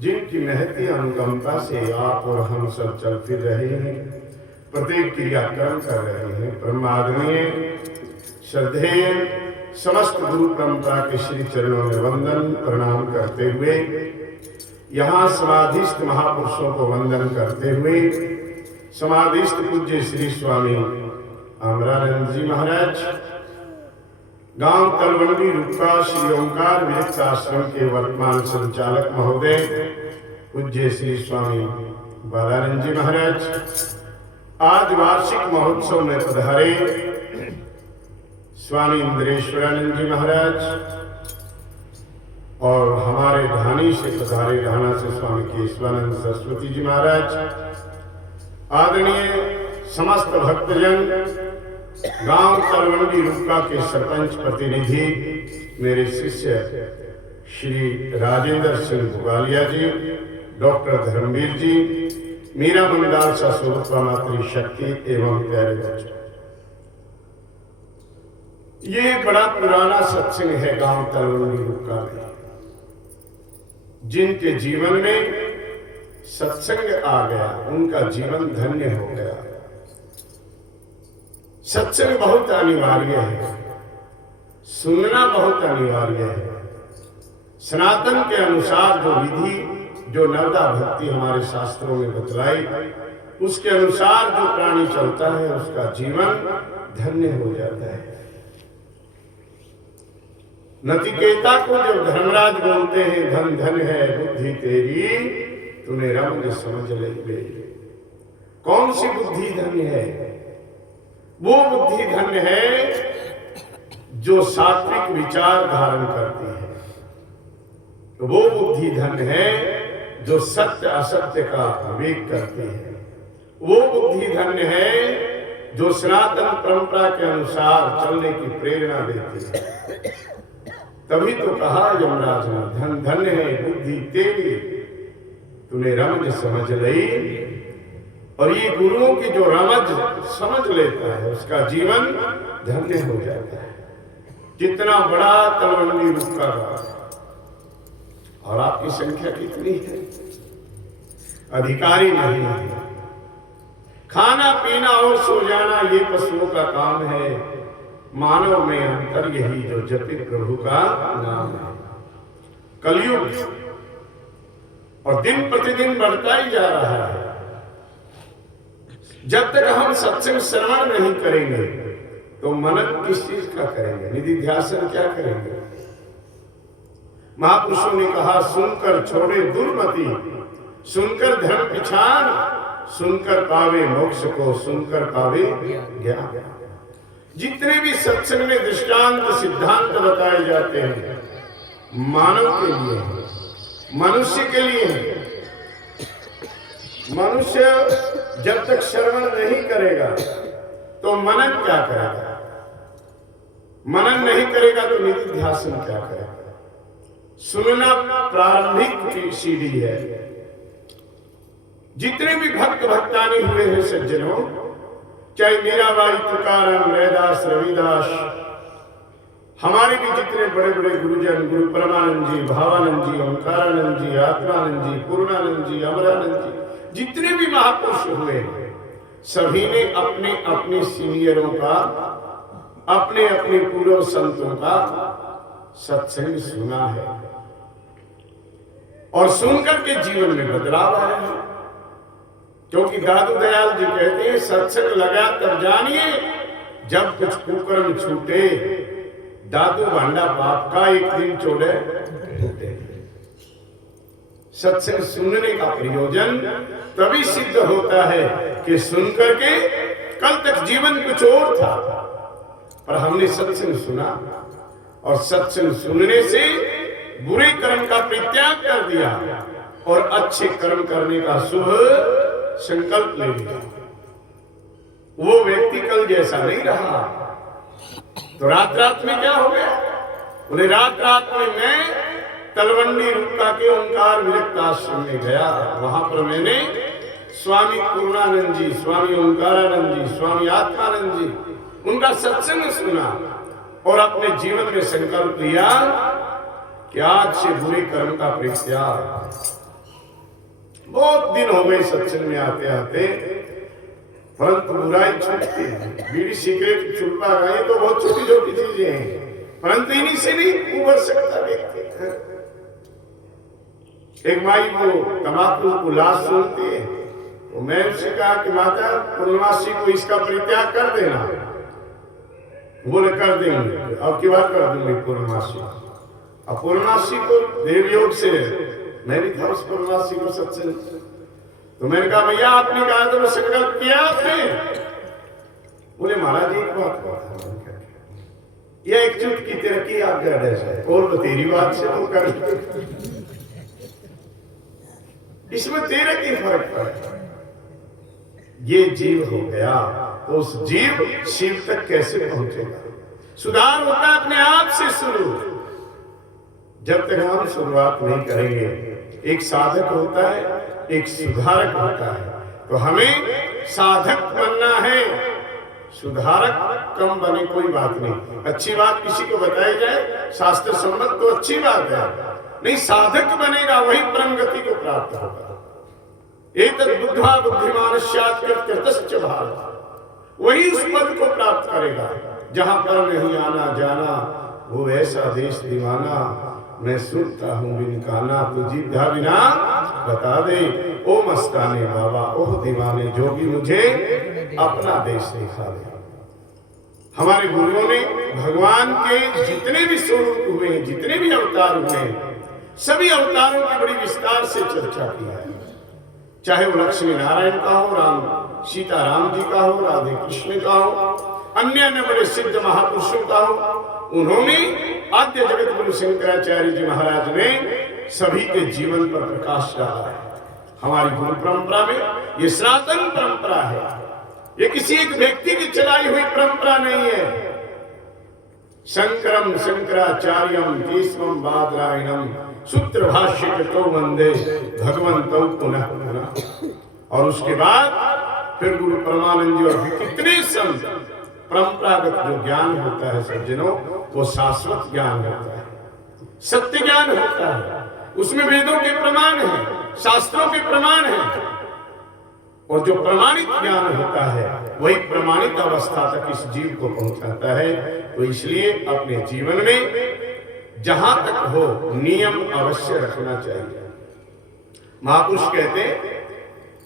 जिनकी महती अनुकंपा से आप और हम सब चल फिर रहे हैं, प्रत्येक क्रियाक्रम कर रहे हैं, ब्रह्मादरणीय श्रद्धेय समस्त गुरु परंपरा के श्री चरणों में वंदन प्रणाम करते हुए, यहाँ समाधिस्थ महापुरुषों को वंदन करते हुए, समाधिस्थ पूज्य श्री स्वामी अमरानंद जी महाराज, गांव तलवंडी रुक्का श्री ओंकार विरक्त आश्रम के वर्तमान संचालक महोदय पूज्य श्री स्वामी बालानंद जी महाराज, आज वार्षिक महोत्सव में पधारे स्वामी इंद्रेश्वरानंद जी महाराज और हमारे ढानी से पधारे ढाना से स्वामी केशवानंद सरस्वती जी महाराज, आदरणीय समस्त भक्तजन, गांव तलवंडी रुक्का के सरपंच प्रतिनिधि, मेरे शिष्य श्री राजेंद्र सिंह भुगालिया जी, डॉक्टर धर्मवीर जी, मीरा मंडाल सा स्वरूपा मातृ शक्ति एवं प्यारे बच्चों, ये बड़ा पुराना सत्संग है गांव तलवंडी रुक्का में। जिनके जीवन में सत्संग आ गया उनका जीवन धन्य हो गया। सत्संग बहुत अनिवार्य है, सुनना बहुत अनिवार्य है। सनातन के अनुसार जो विधि, जो नवदा भक्ति हमारे शास्त्रों में बतलाई, उसके अनुसार जो प्राणी चलता है उसका जीवन धन्य हो जाता है। नचिकेता को जो धर्मराज बोलते हैं, धन धन है बुद्धि तेरी, तूने रंग समझ ले बे। कौन सी बुद्धि धन्य है? वो बुद्धि धन्य है जो सात्विक विचार धारण करती है। वो बुद्धि धन्य है जो सत्य असत्य का विवेक करती है। वो बुद्धि धन्य है जो सनातन परंपरा के अनुसार चलने की प्रेरणा देती है। तभी तो कहा यमराज ने, धन धन्य है बुद्धि तेरी, तूने रमज समझ लई। और ये गुरुओं की जो रमज समझ लेता है उसका जीवन धन्य हो जाता है। कितना बड़ा तलवंडी रुक्का और आपकी संख्या कितनी है? अधिकारी नहीं है। खाना पीना और सो जाना ये पशुओं का काम है, मानव में अंतर यही जो जपित प्रभु का नाम है। कलयुग और दिन प्रतिदिन बढ़ता ही जा रहा है। जब तक हम सत्संग श्रवण नहीं करेंगे तो मनन किस चीज का करेंगे, निधिध्यासन क्या करेंगे? महापुरुषों ने कहा, सुनकर छोड़े दुर्मति, सुनकर धर्म पिछान, सुनकर पावे मोक्ष को, सुनकर पावे ज्ञान। जितने भी सत्संग में दृष्टांत सिद्धांत बताए जाते हैं मानव के लिए हैं, मनुष्य के लिए हैं। मनुष्य जब तक श्रवण नहीं करेगा तो मनन क्या करेगा? मनन नहीं करेगा तो निधिध्यासन क्या करेगा? सुनना प्रारंभिक सीढ़ी है। जितने भी भक्त भक्तानी हुए हैं सज्जनों, चाहे मीराबाई, तुकाराम, रैदास, रविदास, हमारे भी जितने बड़े बड़े गुरुजन, गुरु परमानंद जी, भावानंद जी, ओंकारानंद जी, आत्मानंद जी, पूर्णानंद जी, अमरानंद जी, जितने भी महापुरुष हुए सभी ने अपने अपने सीनियरों का, अपने अपने पूर्व संतों का सत्संग सुना है और सुनकर के जीवन में बदलाव आया है। क्योंकि दादू दयाल जी कहते हैं सत्संग लगा तब जानिए जब कुछ कुकर्म छूटे, दादू भांडा बाप का एक दिन छोड़े टूटे। सत्संग सुनने का प्रयोजन तभी सिद्ध होता है कि सुनकर के, कल तक जीवन कुछ और था पर हमने सत्संग सुना और सत्संग सुनने से बुरे कर्म का परित्याग कर दिया और अच्छे कर्म करने का शुभ संकल्प ले लिया। वो व्यक्ति कल जैसा नहीं रहा। तो रात रात में क्या हो गया? बोले रात रात में मैं तलवंडी रुक्का के ओंकार विरक्त आश्रम में गया। वहां पर मैंने स्वामी पूर्णानंद जी, स्वामी ओंकारानंद जी, स्वामी आत्मानंद जी, उनका सत्संग सुना और अपने जीवन में संकल्प लिया कि आज से बुरे कर्म का परित्याग। बहुत दिन हो गए सत्संग में आते आते, परंतु बुराई छूटती है। बीड़ी सिगरेट छुपा गए तो बहुत छोटी छोटी चीजें हैं, परंतु इन्हीं से नहीं उबर सकता व्यक्ति। एक माई वो तंबाकू को लाश सुनती है, तो मैं उससे कहा कि माता पूर्णमासी को इसका परित्याग कर देना। बोले कर देंगे, अब की बार कर दूंगी पूर्णमासी। अब पूर्णमासी को देवयोग से मैं भी था उस पूर्णमासी को सत्संग, तो मैंने कहा भैया आपने कहा तो संकल्प किया आपने? बोले महाराज एक बात हुआ, यह एक चुटकी तिरकी आप है और तेरी बात से वो कर, इसमें तेरे की फर्क पड़ा। ये जीव हो गया तो उस जीव शिव तक कैसे पहुंचेगा? सुधार होता है अपने आप से शुरू। जब तक हम शुरुआत नहीं करेंगे, एक साधक होता है, एक सुधारक होता है। तो हमें साधक बनना है, सुधारक कम बने कोई बात नहीं। अच्छी बात किसी को बताई जाए शास्त्र सम्मत तो अच्छी बात है, नहीं साधक बनेगा वही परम गति को प्राप्त होगा। एतद् बुद्ध्वा बुद्धिमान स्यात् कृतश्च भारत, वही उस पद को प्राप्त करेगा जहां पर नहीं आना जाना वो ऐसा देश दीवाना। मैं सुनता हूँ बिन काना तुझी बिना बता दे, ओ मस्ताने बाबा ओह दीवाने जोगी मुझे अपना देश दिखा दे। हमारे गुरुओं ने भगवान के जितने भी स्वरूप हुए हैं, जितने भी अवतार हुए हैं, सभी अवतारों की बड़ी विस्तार से चर्चा की है। चाहे वो लक्ष्मी नारायण का हो, राम सीता राम जी का हो, राधे कृष्ण का हो, अन्य अन्य बड़े सिद्ध महापुरुषों का हो, उन्होंने आद्य जगत गुरु शंकराचार्य जी महाराज ने सभी के जीवन पर प्रकाश डाला है। हमारी गुरु परंपरा में ये सनातन परंपरा है, ये किसी एक व्यक्ति की चलाई हुई परंपरा नहीं है। शंकरम शंकराचार्यम तीसवम बादरायणम सूत्र भाष्य कृतो वंदे भगवंतो पुनः पुनः। और उसके बाद फिर गुरु परमानंद जी और कितने संत। परंपरागत जो ज्ञान होता है सज्जनों, वो शाश्वत ज्ञान होता है, सत्य ज्ञान होता है। उसमें वेदों के प्रमाण हैं, शास्त्रों के प्रमाण हैं, और जो प्रमाणित ज्ञान होता है वही प्रमाणित अवस्था तक इस जीव को पहुंचाता है। तो इसलिए अपने जीवन में जहां तक हो नियम अवश्य रखना चाहिए। महापुरुष कहते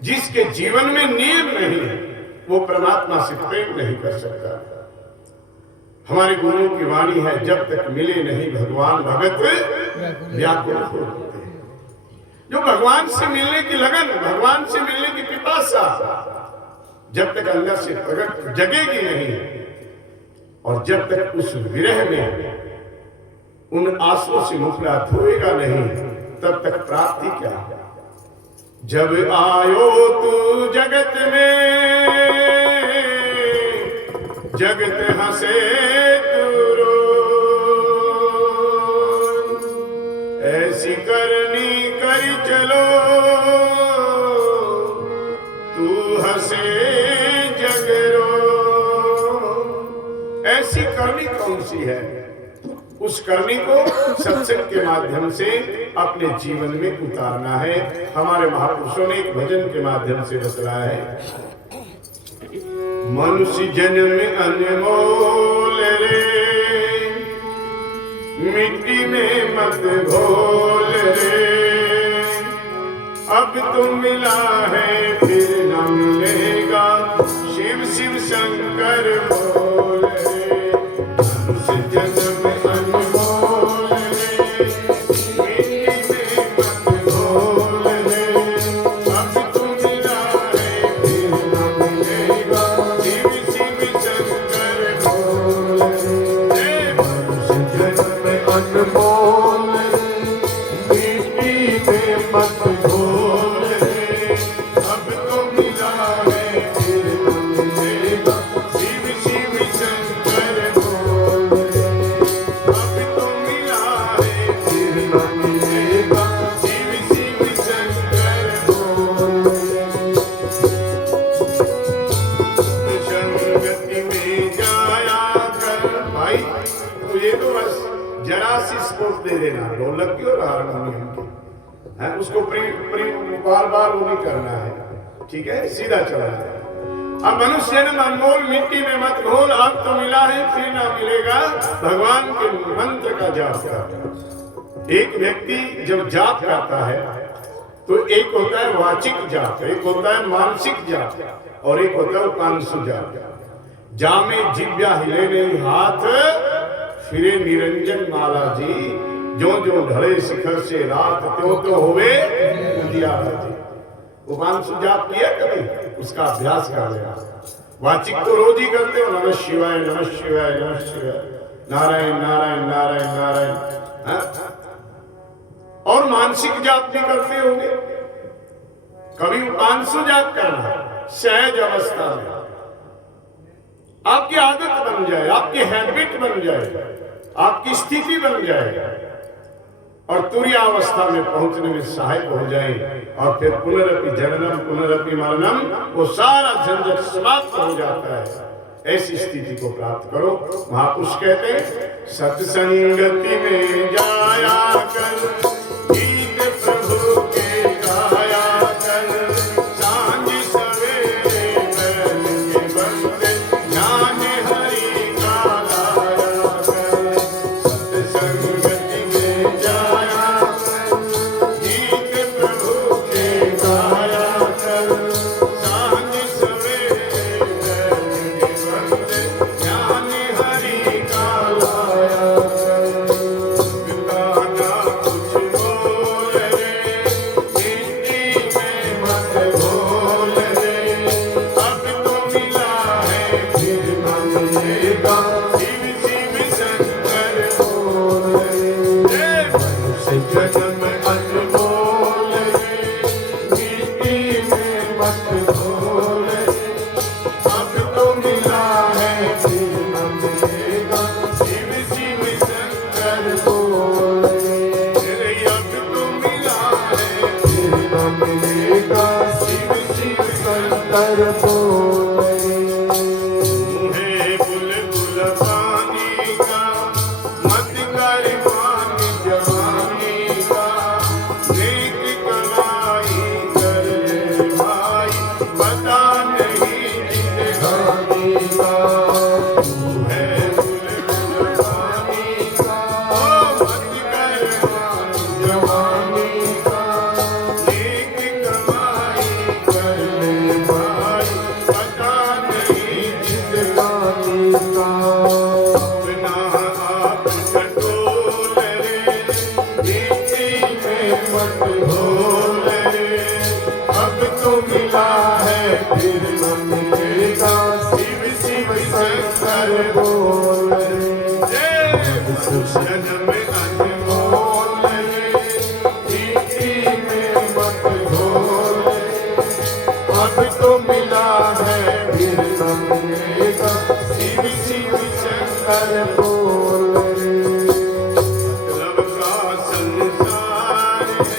जिसके जीवन में नियम नहीं है वो परमात्मा से प्रेम नहीं कर सकता। हमारे गुरुओं की वाणी है, जब तक मिले नहीं भगवान भगत व्याकुल होते। जो भगवान से मिलने की लगन, भगवान से मिलने की पिपासा जब तक अंदर से प्रकट जगेगी नहीं, और जब तक उस विरह में उन आंसुओं से मुखड़ा धोएगा नहीं, तब तक प्राप्ति क्या। जब आयो तू जगत में, जगत हंसे तू रो, ऐसी करनी करी चलो, तू हंसे जग रो। ऐसी करनी कौन सी है? उस करनी को सत्संग के माध्यम से अपने जीवन में उतारना है। हमारे महापुरुषों ने एक भजन के माध्यम से बतलाया है, मनुष्य जन्म अनमोल रे, मिट्टी में मत घोल रे, अब तो मिला है फिर न मिलेगा, शिव शिव शंकर बोल रे। मनुष्य जन्म अनमोल रे, मिट्टी में मत घोल रे, अब तो मिला है फिर न मिलेगा, शिव शिव शंकर बोल रे। मनुष्य जन्म अनमोल रे, मिट्टी में मत घोल रे, अब तो मिला है फिर न मिलेगा, शिव शिव शंकर बोल रे। अब तो मिला है फिर न मिलेगा, शिव शिव शंकर बोल रे। संगति में जाया कर भाई, तो ये तो बस जरा सी स्पोर्ट दे देना, ढोलक की और हारमोनियम की है, उसको बार बार वो नहीं करना है, ठीक है, सीधा चलना है। अब मनुष्य ने अनमोल मिट्टी में मत घोल, अब तो मिला है फिर ना मिलेगा, भगवान के मंत्र का जाप करता। एक व्यक्ति जब जाप करता है तो एक होता है वाचिक जाप, एक होता है मानसिक जाप, और एक होता है उपांशु जाप। जामे जिव्या हिले नहीं हाथ, फिरे निरंजन माला जी, जो जो ढले शिखर से रात, त्यों तो होवे उजियार जी। उपांशु जाप किया कभी? उसका अभ्यास कर लेना। वाचिक तो रोज ही करते हो, नमः शिवाय नमः शिवाय नमः शिवाय, नारायण नारायण नारायण नारायण, और मानसिक जाप भी करते होंगे। कभी उपांशु जाप करना सहज अवस्था में, आपकी आदत बन जाए, आपकी हैबिट बन जाए, आपकी स्थिति बन जाए, और तुरीयावस्था में पहुंचने में सहायक हो जाए, और फिर पुनरपि जननम पुनरपि मरणम, वो सारा झंझट समाप्त हो जाता है। ऐसी स्थिति को प्राप्त करो। महापुरुष कहते हैं, सत्संगति में जाया कर, गीत प्रभु के गाया कर, सांझ सवेरे बैठ के बंदे ज्ञान हरि का लाया कर। सत्संगति में जाया कर, गीत प्रभु के गाया कर, सांझ सवेरे बैठ के बंदे ज्ञान हरि का लाया कर। गाना कुछ बोल रे, मिट्टी में मत घोल रे, अब तो मिला है फिर न मिलेगा, शिव शिव शंकर बोल रे। मनुष्य जन्म अनमोल रे, मिट्टी में मत घोल रे, अब तो मिला है फिर न मिलेगा, शिव शिव शंकर बोल रे। अब तो मिला है फिर न मिलेगा, शिव शिव शंकर बोल रे। मुहे बुलबुल पानी का, मत कर मान जवानी का, नेक कमाई कर ले भाई, पता नहीं जिंदगानी का। मुहे बुलबुल पानी का, मत कर मान जवानी का, नेक कमाई कर ले भाई, पता नहीं जिंदगानी का। अपना आप टटोल रे, मिट्टी में मत घोल रे, अब तो मिला है फिर न मिलेगा, शिव शिव शंकर बोल जन्म अनमोल मिट्टी में मत घोल, अब तो मिला है फिर न मिलेगा, शिव शिव शंकर बोल रे। मतलब का संसार है,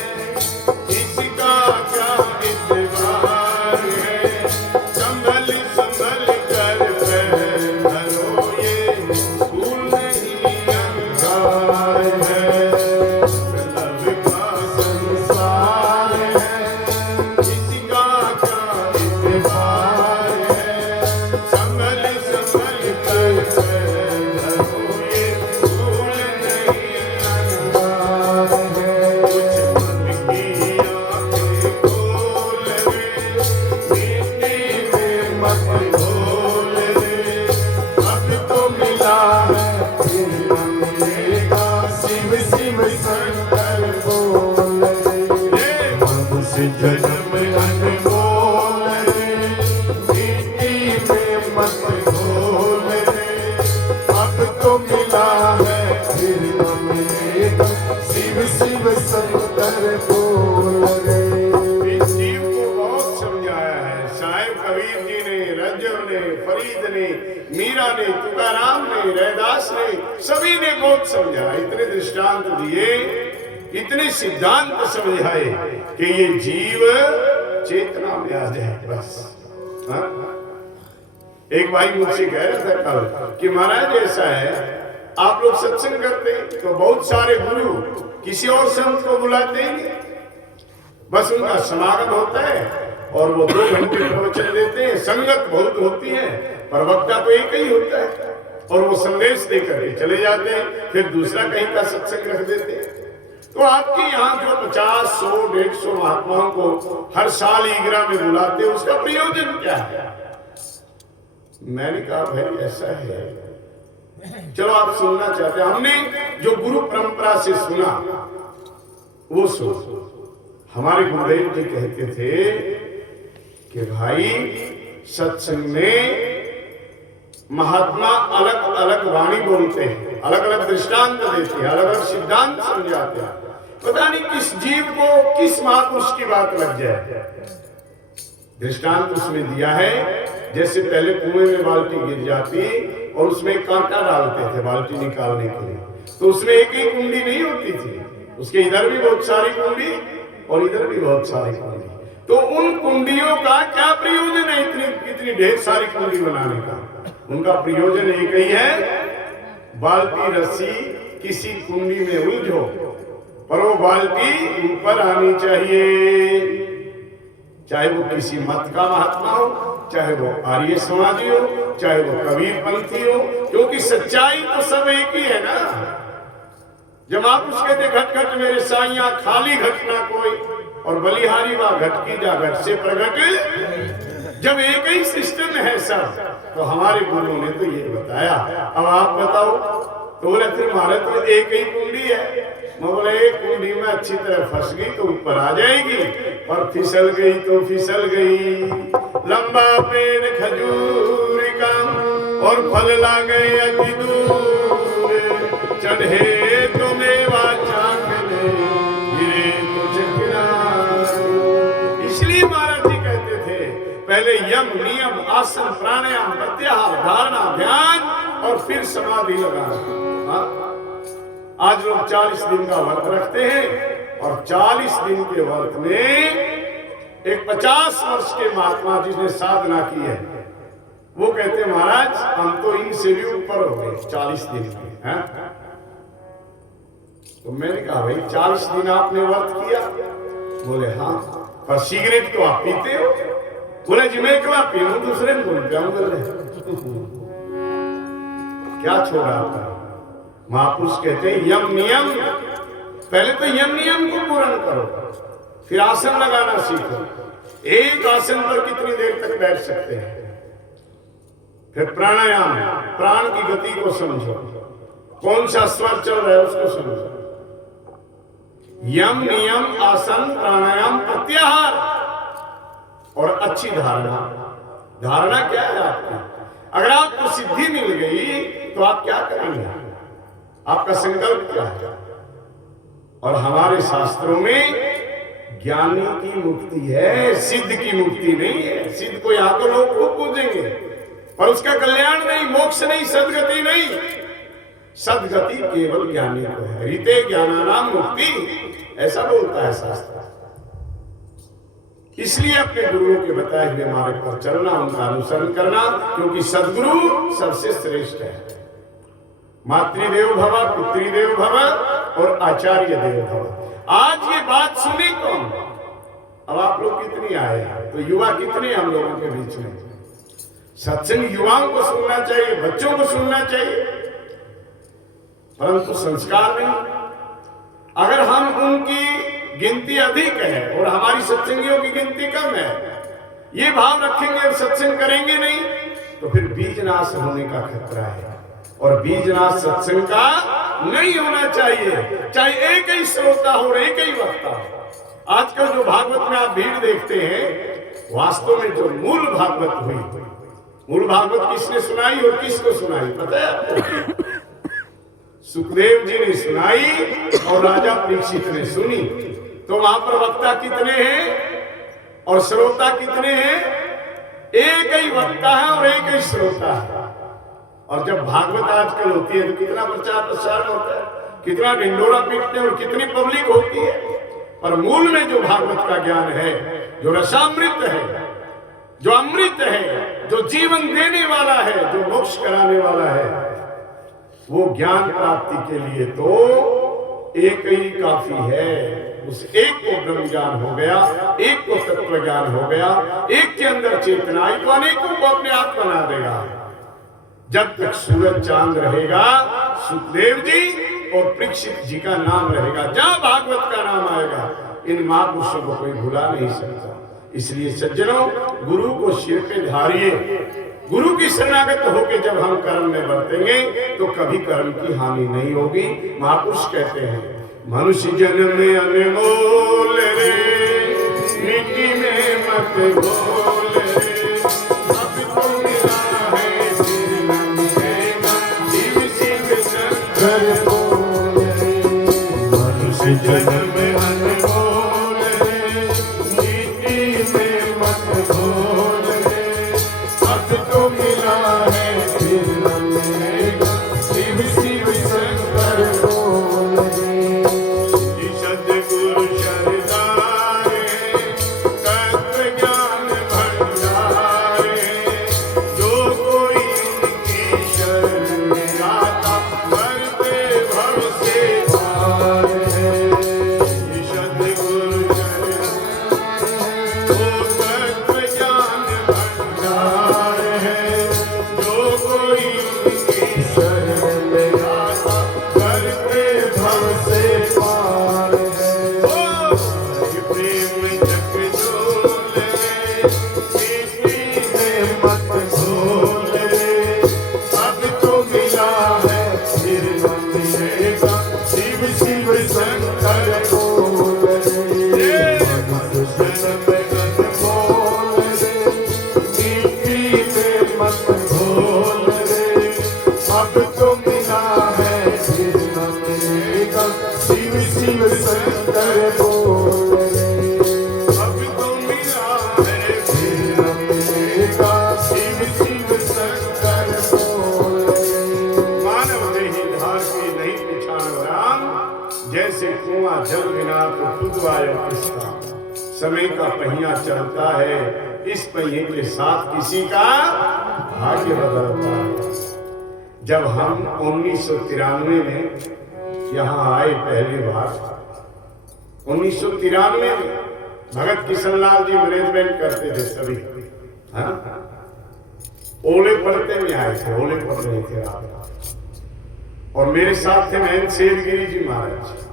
इसका क्या इतबार है, संभल संभल कर धरो, ये भूल नहीं अंगार है। मतलब का संसार है, इसका क्या इतबार है, संभल संभल कर धरो, ये भूल नहीं अंगार है। कुछ मन की आंखें खोल रे, मिट्टी में मत घोल रे, अब तो मिला है फिर न मिलेगा, शिव शिव शंकर बोल रे। अब से जन्म अनमोल रे, मिट्टी में मत घोल रे, अब तो मिला है फिर न मिलेगा, शिव शिव शंकर बोल रे। शिव को बहुत समझाया है, साहिब कबीर जी ने, रज्जव ने, फरीद ने, मीरा ने, तुकाराम ने, रैदास ने, सभी ने बहुत समझाया। इतने दृष्टांत दिए, इतने सिद्धांत समझाए कि ये जीव चेतना में आ जाए बस। हाँ? एक भाई मुझसे कह रहा था कल कि महाराज ऐसा है, आप लोग सत्संग करते हैं तो बहुत सारे गुरु किसी और संत को बुलाते ही नहीं, बस उनका समागम होता है और वो 2 घंटे प्रवचन देते हैं, संगत बहुत होती है पर वक्ता तो एक ही होता है और वो संदेश देकर के चले जाते हैं, फिर दूसरा कहीं का सत्संग रख देते हैं। तो आपके यहाँ जो 50, 100, 150 महात्माओं को हर साल ईगरा में बुलाते हैं, उसका प्रयोजन क्या है? मैंने कहा भाई ऐसा है, चलो आप सुनना चाहते हैं, हमने जो गुरु परंपरा से सुना वो सुनो। हमारे गुरुदेव जी कहते थे कि भाई सत्संग में महात्मा अलग अलग वाणी बोलते हैं, अलग अलग दृष्टांत देते हैं, अलग अलग सिद्धांत समझाते हैं, पता नहीं किस जीव को किस महापुरुष की बात लग जाए। दृष्टांत उसमें दिया है, जैसे पहले कुएं में बाल्टी गिर जाती और उसमें कांटा डालते थे बाल्टी निकालने के लिए, तो उसमें एक ही कुंडी नहीं होती थी, उसके इधर भी बहुत सारी कुंडी और इधर भी बहुत सारी कुंडी। तो उन कुंडियों का क्या प्रयोजन है इतनी ढेर सारी कुंडी बनाने का? उनका प्रयोजन एक ही है, बाल्टी रस्सी किसी कुंडी में उलझो पर वो बाल्टी ऊपर आनी चाहिए, चाहे वो किसी मत का महात्मा हो, चाहे वो आर्य समाजी हो, चाहे वो कबीर पंथी हो, क्योंकि सच्चाई तो सब एक ही है ना। जब आप उसके कहते घट घट मेरे साइया खाली घट ना कोई, और बलिहारी वा घट की जा घट से प्रगट, जब एक ही सिस्टम है सब, तो हमारे गुरुओं ने तो ये बताया। अब आप बताओ, तो बोले फिर हमारे तो एक ही कुंडी है। मैं बोले एक कुंडी में अच्छी तरह फंस गई तो ऊपर आ जाएगी, पर फिसल गई तो फिसल गई। लंबा पेड़ खजूर का और फल ला गए अति दूर, चढ़े तो मेवा चाखने गिरे तो चकनाचूर। इसलिए महाराज जी कहते थे पहले यम नियम आसन प्राणायाम प्रत्याहार धारणा ध्यान और फिर समाधि लगाना। आज लोग 40 दिन का व्रत रखते हैं और 40 दिन के व्रत में एक 50 वर्ष के महात्मा जिसने साधना की है वो कहते हैं महाराज हम तो इनसे भी ऊपर हो गए 40 दिन में। हैं? तो मैंने कहा भाई 40 दिन आपने व्रत किया? बोले हाँ, पर सिगरेट तो आप पीते हो? बोले जी मैं क्यों पीऊं, दूसरे को बोल क्या छोड़ा आपने? महापुरुष कहते हैं यम नियम, पहले तो यम नियम को पूर्ण करो, फिर आसन लगाना सीखो। एक आसन पर कितनी देर तक बैठ सकते हैं? फिर प्राणायाम, प्राण की गति को समझो, कौन सा स्वर चल रहा है उसको समझो। यम नियम आसन प्राणायाम प्रत्याहार और अच्छी धारणा। धारणा क्या है आपकी? अगर आपको सिद्धि मिल गई तो आप क्या करेंगे? आपका संकल्प क्या है? और हमारे शास्त्रों में ज्ञानी की मुक्ति है, सिद्ध की मुक्ति नहीं है। सिद्ध को यहाँ तो लोग खूब पूजेंगे, पर उसका कल्याण नहीं, मोक्ष नहीं, सदगति नहीं। सदगति केवल ज्ञानी को है। रीते ज्ञानानाम मुक्ति, ऐसा बोलता है शास्त्र। इसलिए अपने गुरुओं के बताए हुए मार्ग पर चलना, उनका अनुसरण करना, क्योंकि सदगुरु सबसे श्रेष्ठ है। मातृदेव भव, पितृदेव भव और आचार्य देव भव। आज ये बात सुनी कौन? अब आप लोग कितने आए हैं, तो युवा कितने हम लोगों के बीच में? सत्संग युवाओं को सुनना चाहिए, बच्चों को सुनना चाहिए, परंतु संस्कार नहीं। अगर हम उनकी गिनती अधिक है और हमारी सत्संगियों की गिनती कम है, ये भाव रखेंगे और सत्संग करेंगे नहीं, तो फिर बीजनाश होने का खतरा है। और बीजनाश सत्संग का नहीं होना चाहिए, चाहे एक ही श्रोता हो और एक ही वक्ता हो। आजकल जो भागवत में आप भीड़ देखते हैं, वास्तव में जो मूल भागवत हुई, मूल भागवत किसने सुनाई और किसको सुनाई पता है आपको? सुखदेव जी ने सुनाई और राजा परीक्षित ने सुनी। तो वहां पर वक्ता कितने हैं और श्रोता कितने हैं? एक ही वक्ता है और एक ही श्रोता है। और जब भागवत आजकल होती है तो कितना प्रचार प्रसार होता है, कितना ढिंडोरा पीटते हैं और कितनी पब्लिक होती है। पर मूल में जो भागवत का ज्ञान है, जो रसामृत है, जो अमृत है, जो जीवन देने वाला है, जो मोक्ष कराने वाला है, वो ज्ञान प्राप्ति के लिए तो एक ही काफी है। उस एक को ब्रह्म ज्ञान हो गया, एक को तत्व ज्ञान हो गया, एक के अंदर चेतना आई तो अनेकों को अपने आप बना देगा। जब तक सूरज चांद रहेगा, सुखदेव जी और परीक्षित जी का नाम रहेगा, जहां भागवत का नाम आएगा, इन महापुरुषों को कोई भुला नहीं सकता। इसलिए सज्जनों, गुरु को सिर पे धारिए। गुरु की शरणागत होकर जब हम कर्म में बरतेंगे तो कभी कर्म की हानि नहीं होगी। महापुरुष कहते हैं, मनुष्य जन्म में अनमोल रे, मिट्टी में मत घोल रे, अब तो मिला है फिर न मिलेगा, शिव शिव शंकर बोल रे। मनुष्य जन्म में अनमोल रे, मिट्टी में मत घोल रे, अब तो मिला है फिर न मिलेगा, शिव शिव शंकर बोल रे। सद्गुरु शरदारे, तत्व ज्ञान भंडारे, जो कोई उनकी शरण में आता, मरते भव से पार है। सद्गुरु शरदारे, वो तत्व ज्ञान भंडार है, जो कोई उनकी शरण में आता, मरते भव से पार है। जल बिना तो खुद आयो किसका, समय का पहिया चलता है, इस पहिए के साथ किसी का भाग्य बदलता है। जब हम 1993 में यहाँ आए पहली बार, 1993 में भगत किशनलाल जी मैनेजमेंट करते थे सभी, हाँ? ओले पढ़ते में आए थे, ओले पढ़ रहे थे आप। और मेरे साथ थे महंत शेरगिरी जी महाराज।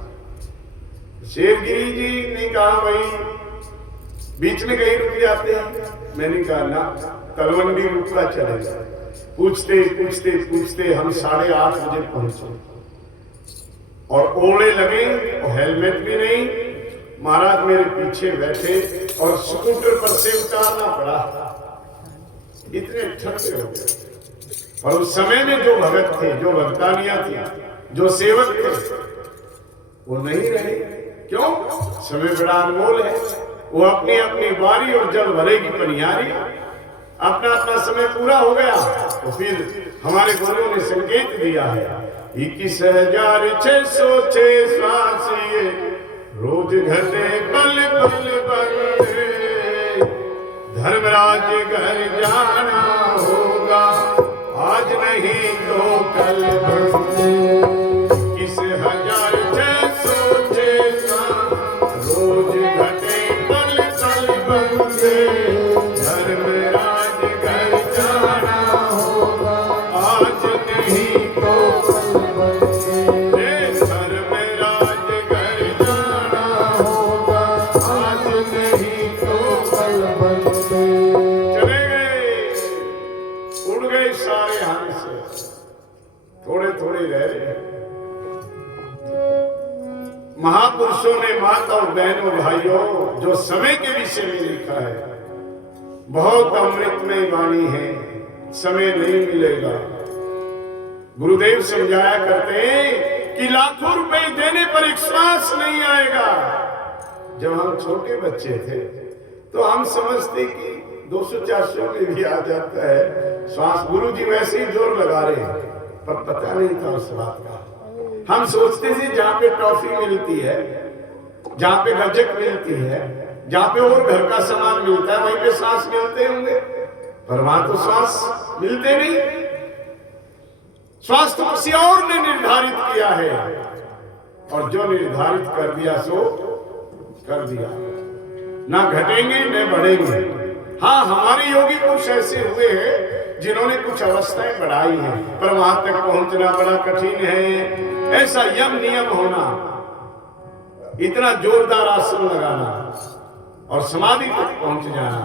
शेरगिरी जी ने कहा, भाई बीच में कहीं रुक जाते हैं। मैंने कहा ना, तलवंडी रुका चलेगा। पूछते पूछते पूछते हम 8:30 बजे पहुंचे और ओले लगे और हेलमेट भी नहीं। महाराज मेरे पीछे बैठे और स्कूटर पर से उतारना पड़ा, इतने ठंडे हो गए। और उस समय में जो भगत थे, जो भक्तानियां थी, जो सेवक थे वो नहीं रहे। क्यों? समय बड़ा अनमोल है। वो अपनी अपनी बारी और जल भरेगी पनियारी, अपना अपना समय पूरा हो गया। तो फिर हमारे गुरुओं ने संकेत दिया है 21,606 श्वास ये रोज घटे पल पल पल, धर्मराज घर जाना होगा आज नहीं तो कल। 21,606 श्वास रोज घटे पल पल पल, धर्मराज घर जाना होगा आज नहीं तो महापुरुषों ने माता और बहनों भाइयों जो समय के विषय में लिखा है, बहुत अमृतमय वाणी है, समय नहीं मिलेगा। गुरुदेव समझाया करते हैं कि लाखों रुपए देने पर एक श्वास नहीं आएगा। जब हम छोटे बच्चे थे तो हम समझते कि 200-400 में भी आ जाता है श्वास। गुरुजी वैसे ही जोर लगा रहे हैं, पर पता नहीं था उस बात का। हम सोचते थे जहां पे टॉफी मिलती है, जहां पे गजक मिलती है, जहां पे और घर का सामान मिलता है वहीं पे सांस मिलते होंगे, पर वहां तो सांस मिलते नहीं। श्वास तो किसी और ने निर्धारित किया है, और जो निर्धारित कर दिया सो कर दिया, ना घटेंगे न बढ़ेंगे। हाँ, हमारे योगी पुरुष ऐसे हुए हैं जिन्होंने कुछ अवस्थाएं बढ़ाई हैं, पर वहां तक पहुंचना बड़ा कठिन है। ऐसा यम नियम होना, इतना जोरदार आसन लगाना और समाधि तक पहुंच जाना,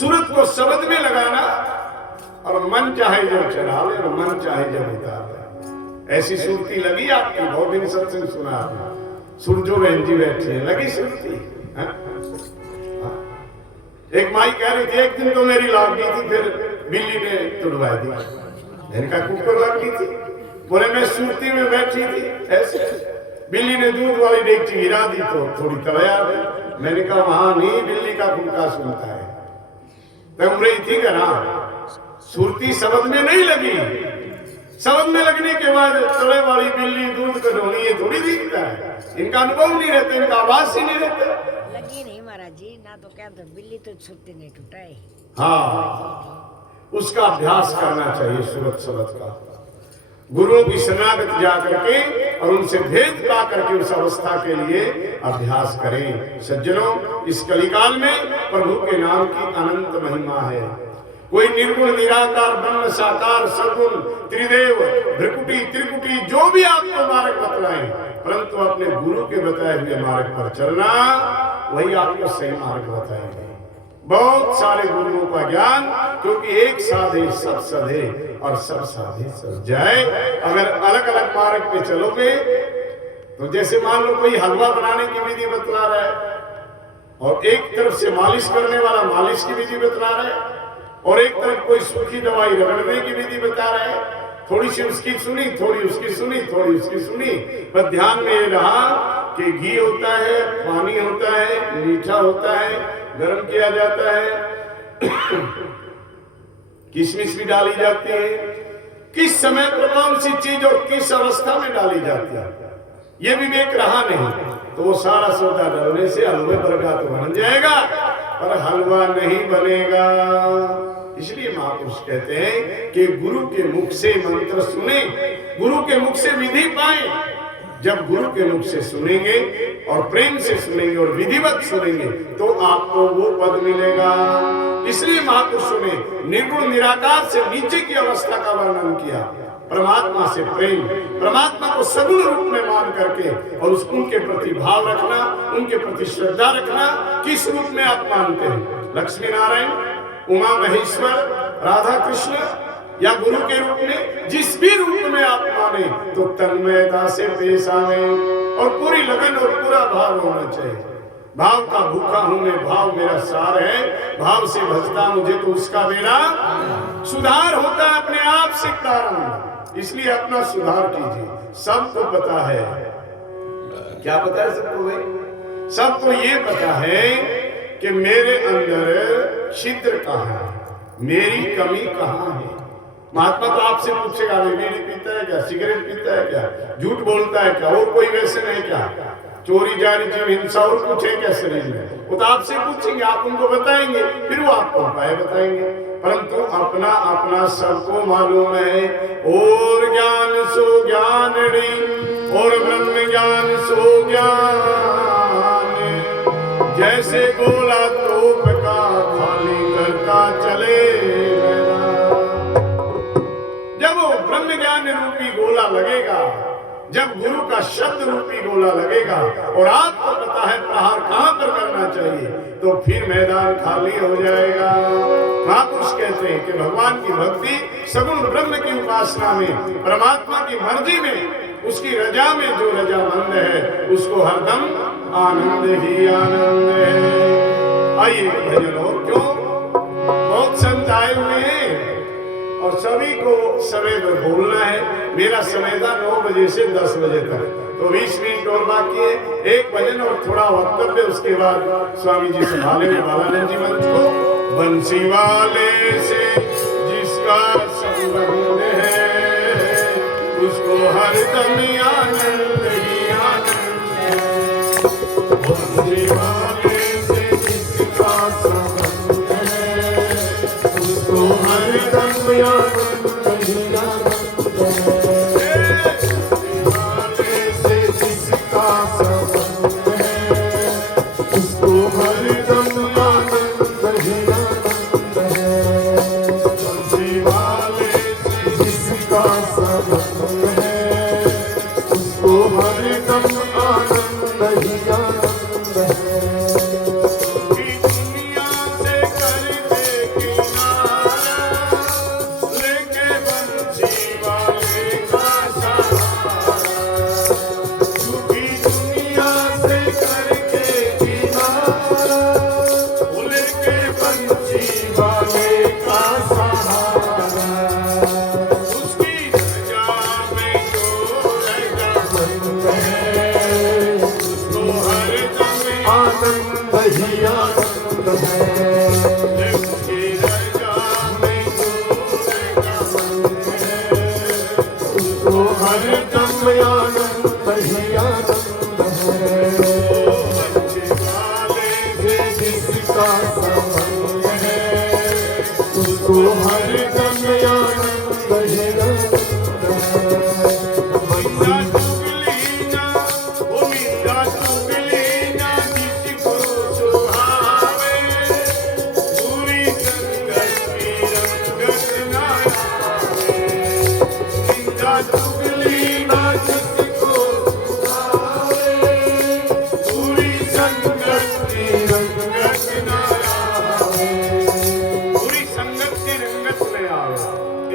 सूरत को शब्द में लगाना और मन चाहे जब चढ़ा ले और मन चाहे जब उतार ले। ऐसी सुरती लगी आपकी? बहुत दिन सत्संग सुना आपने, सूरजो बहन जी बैठी है, लगी सुरती? एक माई कह रही थी एक दिन तो मेरी लाग गई थी, फिर बिल्ली ने तुड़वा दी। इनका कुकर लग गई थी, बोले मैं सुरती में बैठी थी ऐसे, बिल्ली ने दूध वाली डेगची गिरा दी तो थोड़ी तलया गई। मैंने कहा वहां नहीं बिल्ली का फुलका सुनता है, तब रही थी कि ना सुरती शब्द में नहीं लगी। शब्द में लगने के बाद तले वाली बिल्ली दूध कटोनी है थोड़ी दिखता है, इनका अनुभव नहीं रहता, इनका आवाज ही नहीं रहता। लगी नहीं महाराज जी, ना तो क्या तो बिल्ली तो सुरती नहीं टूटा है। हाँ, उसका अभ्यास करना चाहिए सूरत शब्द का। गुरुओं की शरणागत जाकर के और उनसे भेद पा करके उस अवस्था के लिए अभ्यास करें। सज्जनों, इस कलिकाल में प्रभु के नाम की अनंत महिमा है। कोई निर्गुण निराकार ब्रह्म साकार सगुण त्रिदेव भ्रिकुटी त्रिकुटी जो भी आपको मार्ग बतलाएं, परंतु अपने गुरु के बताए हुए मार्ग पर चलना, वही आपको सही मार्ग बताएंगे। बहुत सारे गुरुओं का ज्ञान, क्योंकि एक साधे सब सधे और सब साधे सब जाए। अगर अलग अलग मार्ग पे चलोगे तो जैसे मान लो कोई हलवा बनाने की विधि बतला रहा है और एक तरफ से मालिश करने वाला मालिश की विधि बतला रहा है और एक तरफ कोई सूखी दवाई रगड़ने की विधि बता रहा है। थोड़ी सी उसकी सुनी, थोड़ी उसकी सुनी, थोड़ी उसकी सुनी, पर ध्यान में ये रहा कि घी होता है, पानी होता है, मीठा होता है, गर्म किया जाता है, किशमिश भी डाली जाती है, किस समय पर कौन सी चीज और किस अवस्था में डाली जाती है, ये विवेक रहा नहीं। तो वो सारा सौदा डालने से हलवे बरगा तो बन जाएगा पर हलवा नहीं बनेगा। इसलिए महापुरुष कहते हैं कि गुरु के मुख से मंत्र सुने, गुरु के मुख से विधि पाए। जब गुरु के मुख से सुनेंगे और प्रेम से सुनेंगे और विधिवत सुनेंगे तो आपको वो पद मिलेगा। इसलिए महापुरुषों ने निर्गुण निराकार से नीचे की अवस्था का वर्णन किया। परमात्मा से प्रेम, परमात्मा को सगुण रूप में मान करके और उनके प्रति भाव रखना, उनके प्रति श्रद्धा रखना। किस रूप में आप मानते हैं? लक्ष्मी नारायण, उमा महेश्वर, राधा कृष्ण या गुरु के रूप में? जिस भी रूप में आप माने तो तन्मयता से पेश आवे और पूरी लगन और पूरा भाव होना चाहिए। भाव का भूखा हूं मैं, भाव मेरा सार है, भाव से भजता मुझे तो उसका बेड़ा सुधार होता है अपने आप से प्रारंभ, इसलिए अपना सुधार कीजिए। सबको पता है, क्या पता है सबको भाई? सबको ये पता है कि मेरे अंदर छिद्र कहाँ है, मेरी कमी कहाँ है। महात्मा तो आपसे पूछेगा बीड़ी पीता है क्या, सिगरेट पीता है क्या, झूठ बोलता है क्या, और कोई व्यसन है क्या, चोरी जारी जीव हिंसा और कुछ है क्या शरीर में, वो तो आपसे पूछेंगे, आप उनको बताएंगे, फिर वो आपको उपाय बताएंगे। परंतु अपना अपना सबको मालूम है। और ज्ञान सो ज्ञान और ब्रह्म ज्ञान सो ज्ञान, जैसे गोला तोप का खाली करता चले। जब वो ब्रह्म ज्ञान रूपी गोला लगेगा, जब गुरु का शब्द रूपी गोला लगेगा और आपको पता है प्रहार कहां पर करना चाहिए, तो फिर मैदान खाली हो जाएगा। महापुरुष कहते हैं कि भगवान की भक्ति सगुण ब्रह्म की उपासना में, परमात्मा की मर्जी में, उसकी रजा में जो रजामंद है उसको हरदम आनंद ही आनंद है। आइए भजन, और क्यों बहुत संत आए हुए हैं और सभी को समय पर बोलना है। मेरा समय था 9 बजे से 10 बजे तक, तो 20 मिनट और बाकी है। एक भजन और थोड़ा वक्तव्य, उसके बाद स्वामी जी संभालेंगे बालानंद जी मंच को। बंसी वाले से जिसका संबंध है, उसको हर दम आनंद ही आनंद है। बंसी वाले से जिसका संबंध है, उसको हर दम आनंद ही आनंद है। बंसी वाले से जिसका संबंध है, उसको हर दम आनंद ही आनंद है। बंसी वाले से जिसका संबंध है, उसको हर दम आनंद ही आनंद है। दुनिया से कर दे किनारा, लेके बंसी वाले का सहारा। झूठी दुनिया से करके किनारा, लेके बंसी वाले का सहारा। उसकी रजा में जो रजामंद है, उसको हर दम आनंद ही आनंद है। उसकी रजा में जो रजामंद है, उसको हर दम आनंद ही आनंद है। बंसी वाले से जिसका संबंध है, उसको हर दम आनंद ही आनंद है। मीठा चुगली ना, वो मीठा चुगली ना जिसको सुहावे, बुरी संगत की रंगत ना आवे। मीठा चुगली ना जिसको सुहावे, बुरी संगत की रंगत ना आवे। बुरी संगत की रंगत में आवे।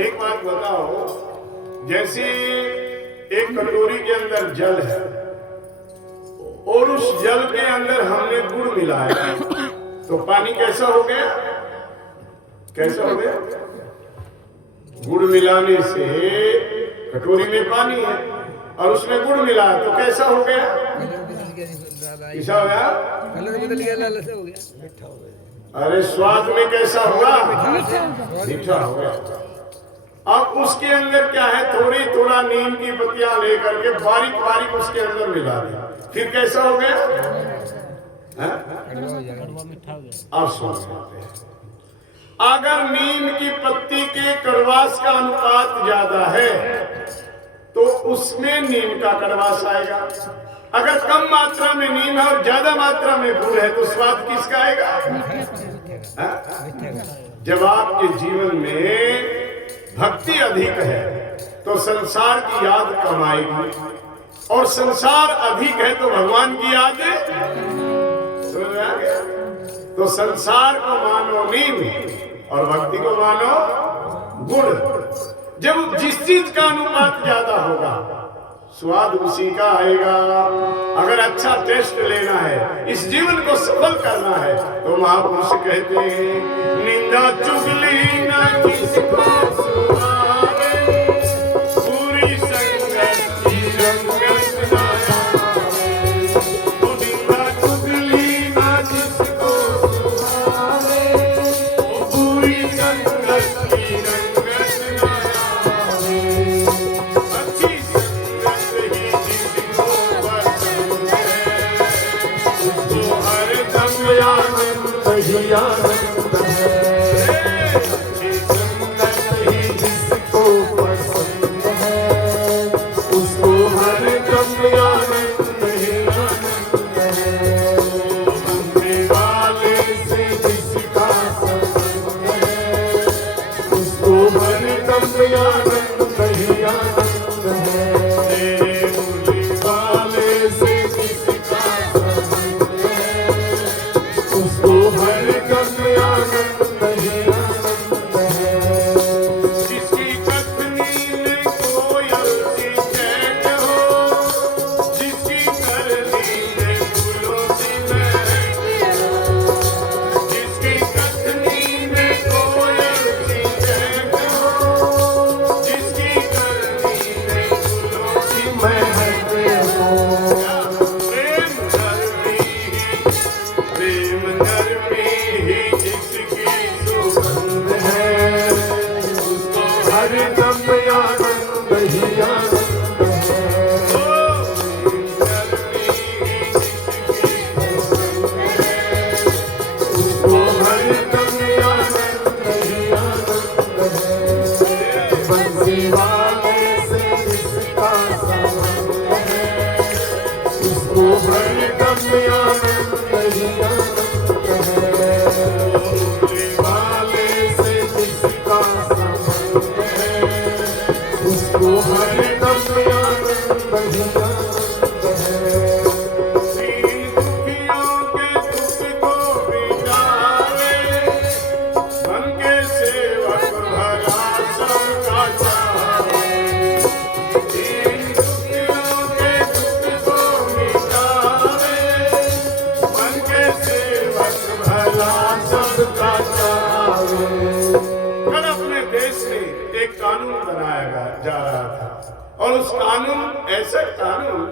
एक बात बताओ, जैसे एक कटोरी के अंदर जल है और उस जल के अंदर हमने गुड़ मिलाया, तो पानी कैसा हो गया? कैसा हो गया? गुड़ मिलाने से कटोरी में पानी है और उसमें गुड़ मिलाया तो कैसा हो गया? कैसा हो गया? बदल गया, लाल से हो गया। अरे स्वाद में कैसा हुआ? मीठा हो गया। अब उसके अंदर क्या है, थोड़ी थोड़ा नीम की पत्तियां लेकर के बारीक बारीक उसके अंदर मिला दिया, फिर कैसा हो गया? अब सुनिए, अगर नीम की पत्ती के कड़वास का अनुपात ज्यादा है तो उसमें नीम का कड़वास आएगा। अगर कम मात्रा में नीम है और ज्यादा मात्रा में गुड़ है तो स्वाद किसका आएगा? जब आपके जीवन में भक्ति अधिक है तो संसार की याद कम आएगी, और संसार अधिक है तो भगवान की याद समझ में आ गया। तो संसार को मानो नीम और भक्ति को मानो गुड़। जब जिस चीज का अनुपात ज्यादा होगा स्वाद उसी का आएगा। अगर अच्छा टेस्ट लेना है, इस जीवन को सफल करना है, तो महापुरुष कहते हैं निंदा चुगली ना किसको सुहावे, पूरी संगत की रंगत ना आवे। वो निंदा चुगली ना किसको सुहावे, वो पूरी संगत की रंगत ना आवे। अच्छी आनंद है, अच्छी संगत ही जिसको पसंद है, उसको हर दम आनंद ही आनंद है। बनने वाले से जिसका संबंध है, उसको हर दम आनंद ही आनंद है। बोलने वाले से जिसका संबंध है, उसको हर आनंद ही आनंद है। जिसकी कथनी में कोयल सी चहक हो, जिसकी करनी में फूलों सी महक हो, जिसकी कथनी में कोयल सी चहक हो, जिसकी करनी में फूलों सी महक हो। प्रेम नरमी ही जिसकी सुगंध है, उसको हर दम आनंद ही आनंद है। उसको हर दम आनंद ही आनंद है। बंसी वाले से जिसका संबंध है, उसको हर दम आनंद ही आनंद है। बोलने वाले से जिसका संबंध है, उसको हर दम आनंद ही आनंद है। दीन दुखियों के दुख को मिटावे, मन के सेवक भला सबका चाहे। दीन दुखियों के दुख को मिटावे, मन के सेवक भला सबका चाहे। कल अपने देश में एक कानून बनाया जा रहा था, और उस कानून ऐसा कानून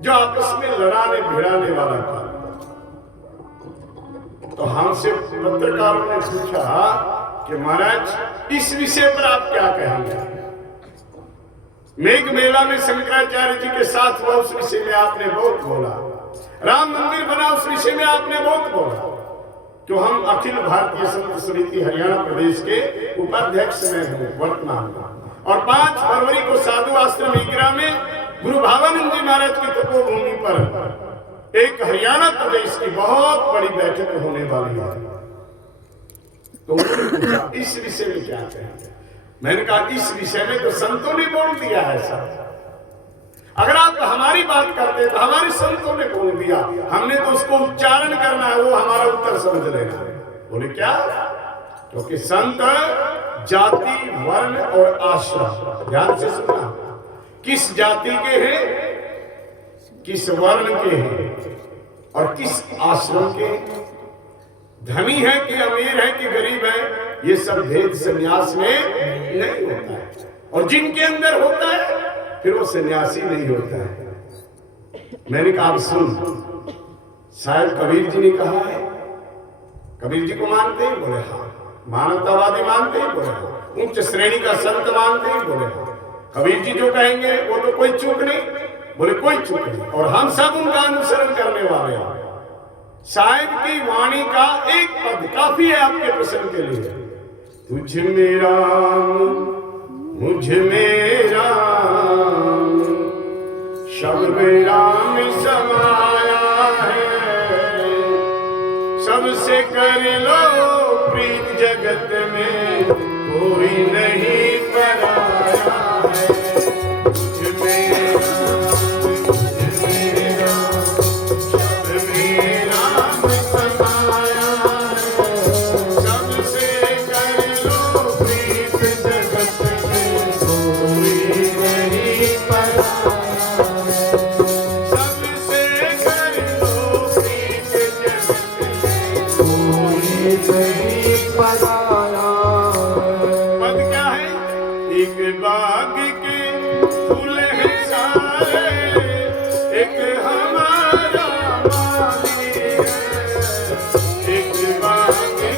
जो आपस में लड़ाने भिड़ाने वाला था। तो हमसे पत्रकारों ने पूछा कि महाराज इस विषय पर आप क्या कहेंगे। मेघ मेला में शंकराचार्य जी के साथ हुआ, उस विषय में आपने बहुत बोला। राम मंदिर बना, उस विषय में आपने बहुत बोला। तो हम अखिल भारतीय संत समिति हरियाणा प्रदेश के उपाध्यक्ष में हूँ वर्तमान में, और 5 फरवरी को साधु आश्रम ईगरा में गुरु भावानंद जी महाराज की तपोभूमि पर एक हरियाणा प्रदेश की बहुत बड़ी बैठक होने वाली है। तो उन्होंने पूछा इस विषय में क्या कहेंगे। मैंने कहा इस विषय में तो संतों ने बोल दिया है सब। अगर आप हमारी बात करते तो हमारे संतों ने बोल दिया, हमने तो उसको उच्चारण करना है, वो हमारा उत्तर समझ लेना है। बोले क्या? क्योंकि संत जाति, वर्ण और आश्रम, ध्यान से सुनना, किस जाति के हैं, किस वर्ण के हैं और किस आश्रम के हैं, धनी है कि अमीर है कि गरीब है, ये सब भेद संन्यास में नहीं होता है। और जिनके अंदर होता है फिर वो सन्यासी नहीं होता है। मैंने कहा आप सुन, शायद कबीर जी ने कहा है। कबीर जी को मानते हैं? बोले हाँ। मानवतावादी मानते हैं? बोले हाँ। उच्च श्रेणी का संत मानते हैं? बोले हाँ। कबीर जी जो कहेंगे वो तो कोई चूक नहीं। बोले कोई चूक नहीं, और हम सब उनका अनुसरण करने वाले हैं। शायद की वाणी का एक पद काफी है आपके प्रश्न के लिए। तुझ मेरा मुझ मेरा शब्द राम समाया है, सबसे कर लो प्रीत जगत में कोई नहीं पराया है। तुझ मेरा शब्द में राम समाया है, सबसे कर लो प्रीत जगत में कोई नहीं एक बाग के फूल हैं सारे, एक हमारा माली है। एक बाग के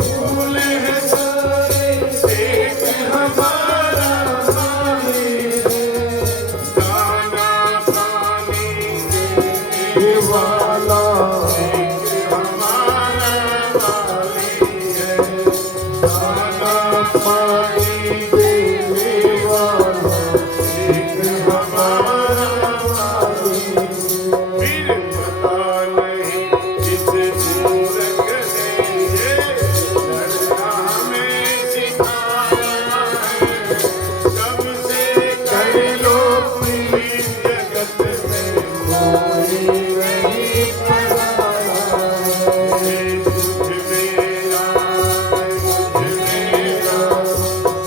फूल हैं सारे, एक हमारा माली है। दाना पानी देने वाला एक हमारा माली है। दाना पानी देने वाला एक हमारा माली है। फिर पता नहीं किस मूर्ख ने ये लड़ना हमें सिखाया है। कब से कर लो प्रीत जगत में कोई नहीं पराया है। तुझ मेरा मुझ मेरा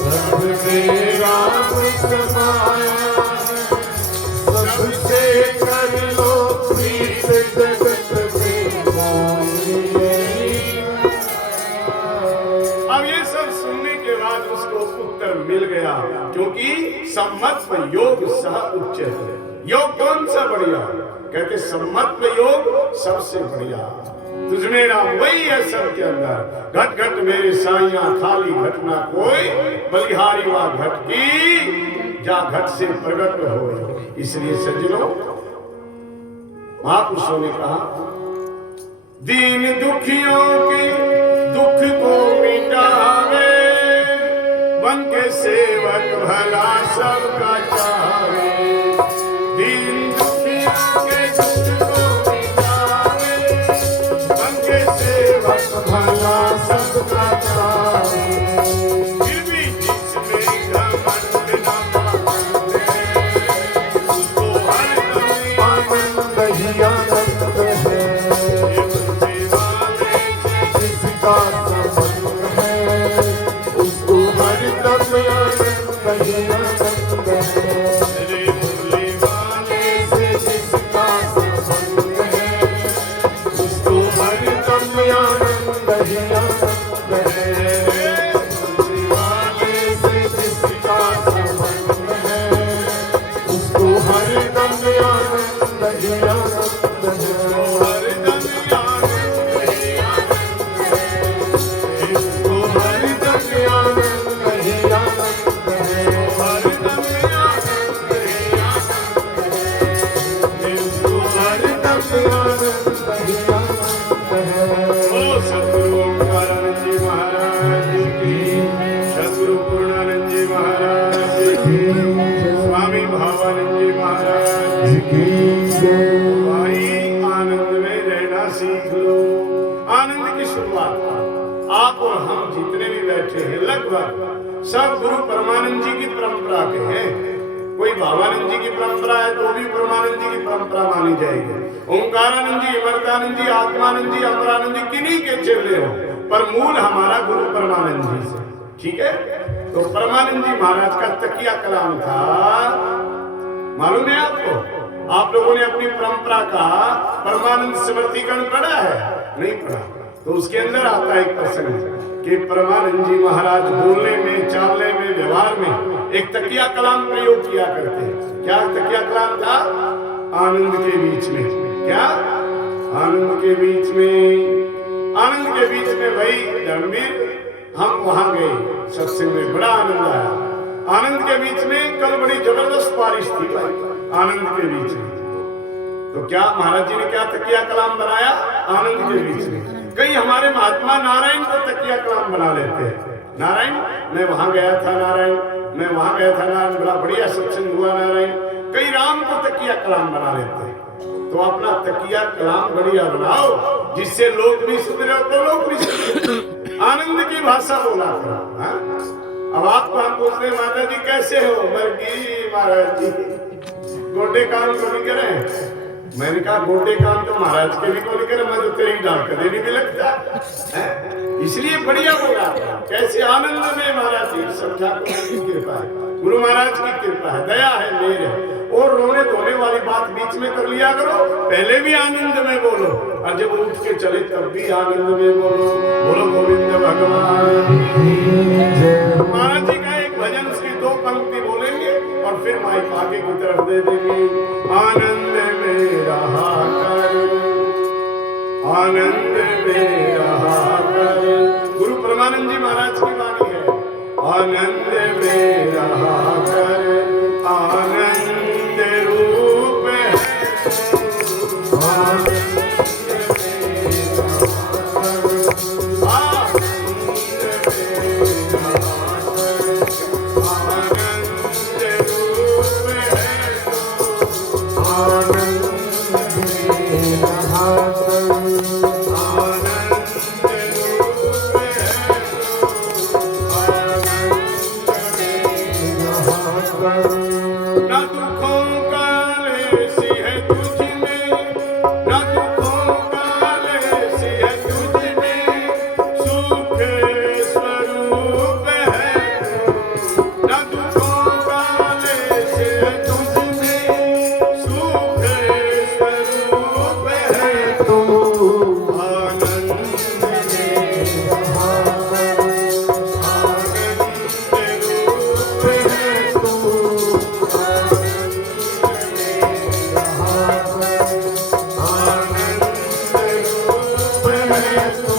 सब मेरा समाया है। सबसे कर लो प्रीत जगत में कोई नहीं। अब ये सब सुनने के बाद उसको उत्तर मिल गया, क्योंकि सम्मत योग सह उच्चते। योग कौन सा बढ़िया? कहते सम्मत योग सबसे बढ़िया। तुझ में राम वही है सबके अंदर। घट घट मेरे साइया खाली घटना कोई, बलिहारी वा घट की जा घट से प्रगट हो। इसलिए सज्जनों, महापुरुषों ने कहा दीन दुखियों के दुख को मिटावे, बन के सेवक भला सबका चाहे। दीन दुखियों के दुख को मिटावे, बन के सेवक भला सबका चाहे। फिर भी जिसमें घमंड न पाखंड है, उसको हरदम आनंद ही आनंद है। ये बंसी वाले से जिसका संबंध है, उसको हरदम आनंद ही आनंद है। रे मुरली वाले से जिसका संबंध है, उसको हरदम आनंद ही आनंद है। बंसी वाले से जिसका संबंध है, उसको हरदम आनंद ही आनंद है। हरदम आनंद ही आनंद है। इसको हरदम आनंद ही आनंद है। हरदम आनंद ही आनंद है। इसको हरदम आनंद ही आनंद है। ओ सद्गुरु ओंकारानंद जी महाराज की, सद्गुरु पूर्णानंद जी महाराज की, स्वामी भावानंद जी महाराज की जय। भाई आनंद में रहना सीख लो। आनंद की शुरुआत आप और हम जितने भी बैठे हैं लगभग सब गुरु परमानंद जी की परंपरा के हैं। कोई भावानंद जी की परंपरा है तो भी परमानंद जी की परंपरा मानी जाएगी। ओंकारानंद जी, अमृतानंद जी, आत्मानंद जी, अमरानंद जी किन्हीं के चेले हो, पर मूल हमारा गुरु परमानंद जी से। ठीक है, तो परमानंद जी महाराज का तकिया कलाम था, मालूम है आपको? आप लोगों ने अपनी परंपरा का परमानंद स्मृतिकरण पढ़ा है? नहीं पढ़ा। तो उसके अंदर आता है एक प्रसंग कि परमानंद जी महाराज बोलने में, चालने में, व्यवहार में एक तकिया कलाम प्रयोग किया करते हैं। क्या तकिया कलाम था? आनंद के बीच में। क्या? आनंद के बीच में। आनंद के बीच में भाई धर्मवीर, हम वहां गए सत्संग में, बड़ा आनंद आया। आनंद के बीच में कल बड़ी जबरदस्त बारिश थी भाई, आनंद के बीच में। तो क्या महाराज जी ने क्या तकिया कलाम बनाया? आनंद के बीच में। कई हमारे महात्मा नारायण को तकिया कलाम बना लेते हैं। नारायण, मैं वहां गया था, नारायण मैं वहां गया था, नारायण बड़ा बढ़िया सत्संग हुआ, नारायण। कई राम को तकिया कलाम बना लेते हैं। तो अपना तकिया कलाम बढ़िया बनाओ, जिससे लोग भी सुधरे तो लोग भी सुधरे। आनंद की भाषा बोला करो। अब आपको हम पूछते हैं माता जी कैसे हो? मरगी महाराज जी गोटे काम को नहीं करे। मैंने कहा गोटे काम तो महाराज के भी को नहीं करे, मैं तो तेरी डाल कर देने भी लगता है। इसलिए बढ़िया बोला। कैसे आनंद में महाराज जी समझा, कृपा है, गुरु महाराज की कृपा है, दया है, मेर है। और रोने धोने वाली बात बीच में कर लिया करो, पहले भी आनंद में बोलो और जब उठ के चले तब भी आनंद में बोलो। बोलो गोविंद भगवान। महाराज जी का एक भजन उसकी दो पंक्ति बोलेंगे और फिर माइक आगे की तरफ दे देंगे। आनंद में रहा कर, आनंद में रहा कर। गुरु परमानंद जी महाराज की वाणी है, आनंद में रहा कर, आनंद रूप है, आनंद ना दुखों का लेस है तुझ में, ना दुखों का लेस है तुझ में, सुख स्वरूप है। ना दुखों का लेस है तुझ में, सुख स्वरूप है तू। आनंद में रहा कर, आनंद रूप है तू।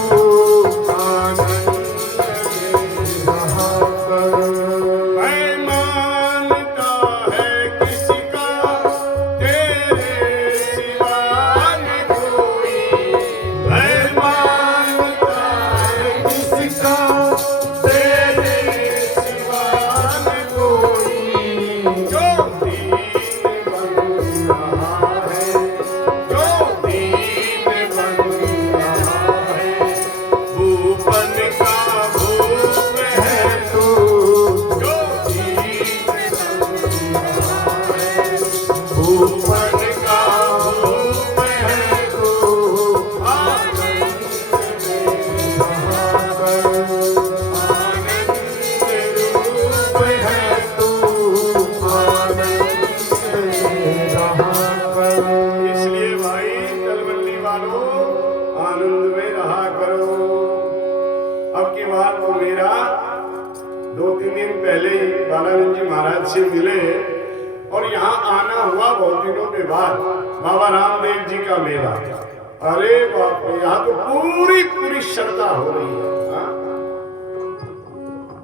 से मिले और यहाँ आना हुआ बहुत दिनों के बाद बाबा रामदेव जी का मेला। अरे बाप रे, यहाँ तो पूरी पूरी श्रद्धा हो रही है, हाँ?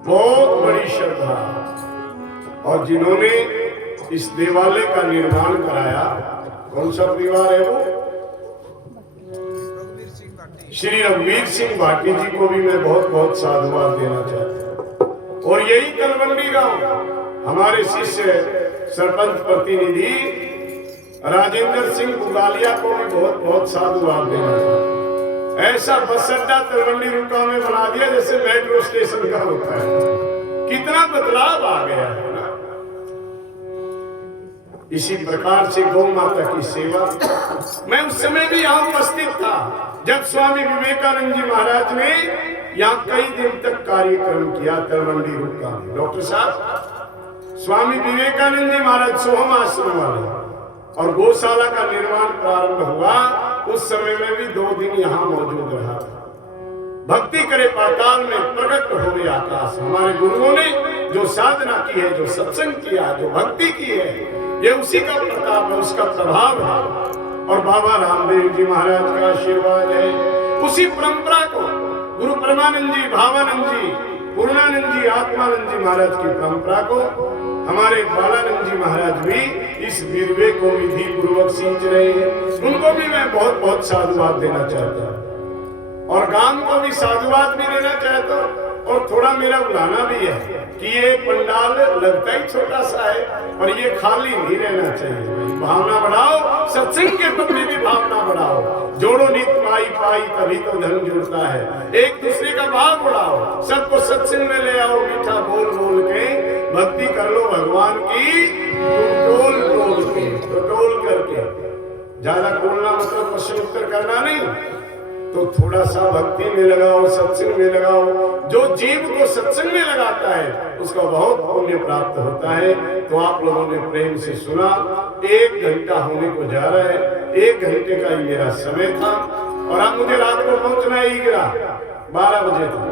बहुत बड़ी श्रद्धा। और जिन्होंने इस देवालय का निर्माण कराया, कौन सा परिवार है वो? श्री रघुवीर सिंह भाटी जी को भी मैं बहुत बहुत साधुवाद देना चाहता हूँ। और यही तलवंडी गांव हमारे शिष्य सरपंच प्रतिनिधि राजेंद्र सिंह बुगालिया को भी बहुत बहुत साधुवाद देना चाहिए। ऐसा बस अड्डा तलवंडी रुका में बना दिया जैसे मेट्रो स्टेशन का होता है। कितना बदलाव आ गया है ना। इसी प्रकार से गौ माता की सेवा, मैं उस समय भी यहाँ उपस्थित था जब स्वामी विवेकानंद जी महाराज ने यहाँ कई दिन तक कार्यक्रम किया तलवंडी रुका में। डॉक्टर साहब, स्वामी विवेकानंद जी महाराज सोहम आश्रम वाले और गौशाला का निर्माण प्रारंभ हुआ, उस समय में भी 2 दिन यहाँ मौजूद रहा था। भक्ति करे पाताल में प्रकट हुए आकाश। हमारे गुरुओं ने जो साधना की है, जो सत्संग किया, जो भक्ति की है, ये उसी का प्रताप है, उसका प्रभाव है। और बाबा रामदेव जी महाराज का आशीर्वाद है। उसी परंपरा को गुरु परमानंद जी, भावानंद जी, पूर्णानंद जी, आत्मानंद जी महाराज की परंपरा को हमारे बालानंद जी महाराज भी इस वीरवे को विधि पूर्वक सींच रहे हैं। उनको भी मैं बहुत बहुत साधुवाद देना चाहता हूँ और गांव को भी साधुवाद भी देना चाहता हूँ। और थोड़ा मेरा बुलाना भी है कि ये पंडाल लगता ही छोटा सा है पर ये खाली नहीं रहना चाहिए। भावना बढ़ाओ, सत्संग के प्रति भी भावना बढ़ाओ। जोड़ो नित पाई पाई तभी तो धन जुड़ता है। एक दूसरे का भाव बढ़ाओ, सबको सत्संग में ले आओ। मीठा बोल बोल के भक्ति कर लो भगवान की, टोल टोल के, टोल करके। ज्यादा बोलना मतलब प्रश्न उत्तर करना नहीं, तो थोड़ा सा भक्ति में लगाओ, सत्संग में लगाओ। जो जीव को सत्संग में लगाता है उसका बहुत पुण्य प्राप्त होता है। तो आप लोगों ने प्रेम से सुना। 1 घंटा होने को जा रहा है, 1 घंटे का ही मेरा समय था और अब मुझे रात को पहुंचना ही गिरा 12 बजे था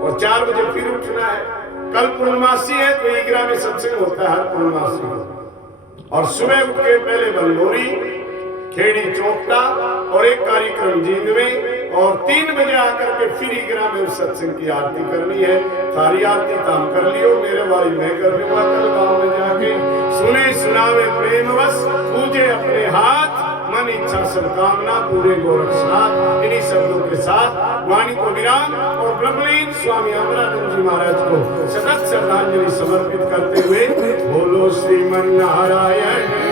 और 4 बजे फिर उठना है। कल पूर्णमासी है तो ईगरा में सत्संग होता है हर पूर्णमासी को। और सुबह उठ के पहले बनगोरी, खेड़ी चौकटा और एक कार्यक्रम जींद में, और 3 बजे आकर के फिर ईगरा में उस सत्संग की आरती करनी है। सारी आरती काम कर लियो, मेरे वाली मैं कर लूंगा कल गाँव में जाके। सुने सुनावे प्रेम बस, पूजे अपने हाथ, मन इच्छा सब कामना पूरे गोरक्षनाथ। इन्हीं शब्दों के साथ वाणी को विराम और ब्रह्मलीन स्वामी अमरानंद जी महाराज को सतत श्रद्धांजलि समर्पित करते हुए बोलो श्रीमन नारायण।